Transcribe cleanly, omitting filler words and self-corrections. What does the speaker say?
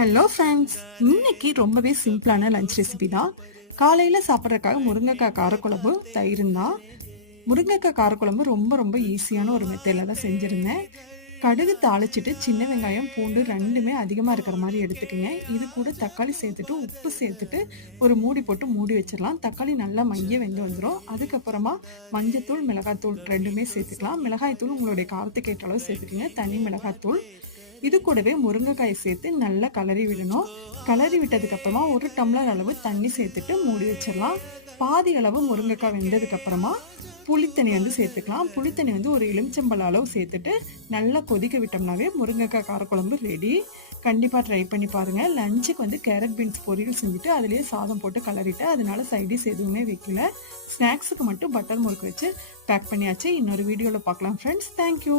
Hello friends, இன்னைக்கு ரொம்பவே சிம்பிளான லஞ்ச் ரெசிபி தான். காலையில் சாப்பிட்றதுக்காக முருங்கைக்காய் காரக்குழம்பு தயிரும் தான். முருங்கைக்காய் காரக்குழம்பு ரொம்ப ரொம்ப ஈஸியான ஒரு மெத்தடில் தான் செஞ்சுருந்தேன். கடுகு தாளிச்சிட்டு சின்ன வெங்காயம் பூண்டு ரெண்டுமே அதிகமாக இருக்கிற மாதிரி எடுத்துக்கோங்க. இது கூட தக்காளி சேர்த்துட்டு உப்பு சேர்த்துட்டு ஒரு மூடி போட்டு மூடி வச்சிடலாம். தக்காளி நல்லா மைய வெந்து வந்துடும். அதுக்கப்புறமா மஞ்சத்தூள் மிளகாய்த்தூள் ரெண்டுமே சேர்த்துக்கலாம். மிளகாய்த்தூள் உங்களுடைய காரத்துக்கு ஏற்ற அளவு சேர்த்துக்கோங்க. தனி மிளகாய்த்தூள் இது கூடவே முருங்கைக்காய் சேர்த்து நல்லா கலரி விடணும். கலரி விட்டதுக்கப்புறமா 1 டம்ளர் அளவு தண்ணி சேர்த்துட்டு மூடி வச்சிடலாம். பாதி அளவு முருங்கைக்காய் வெந்ததுக்கப்புறமா புளித்தண்ணி சேர்த்துக்கலாம். புளித்தண்ணி ஒரு எலுமிச்சம்பழ அளவு சேர்த்துட்டு நல்லா கொதிக்க விட்டோம்னாவே முருங்கைக்காய் காரக்குழம்பு ரெடி. கண்டிப்பாக ட்ரை பண்ணி பாருங்கள். லஞ்சுக்கு கேரட் பீன்ஸ் பொரியல் செஞ்சுட்டு அதுலேயே சாதம் போட்டு கலரிட்டேன். அதனால சைடிஸ் எதுவுமே வைக்கல. ஸ்நாக்ஸுக்கு மட்டும் பட்டர் முறுக்கு வச்சு பேக் பண்ணியாச்சு. இன்னொரு வீடியோவில் பார்க்கலாம் ஃப்ரெண்ட்ஸ். தேங்க்யூ.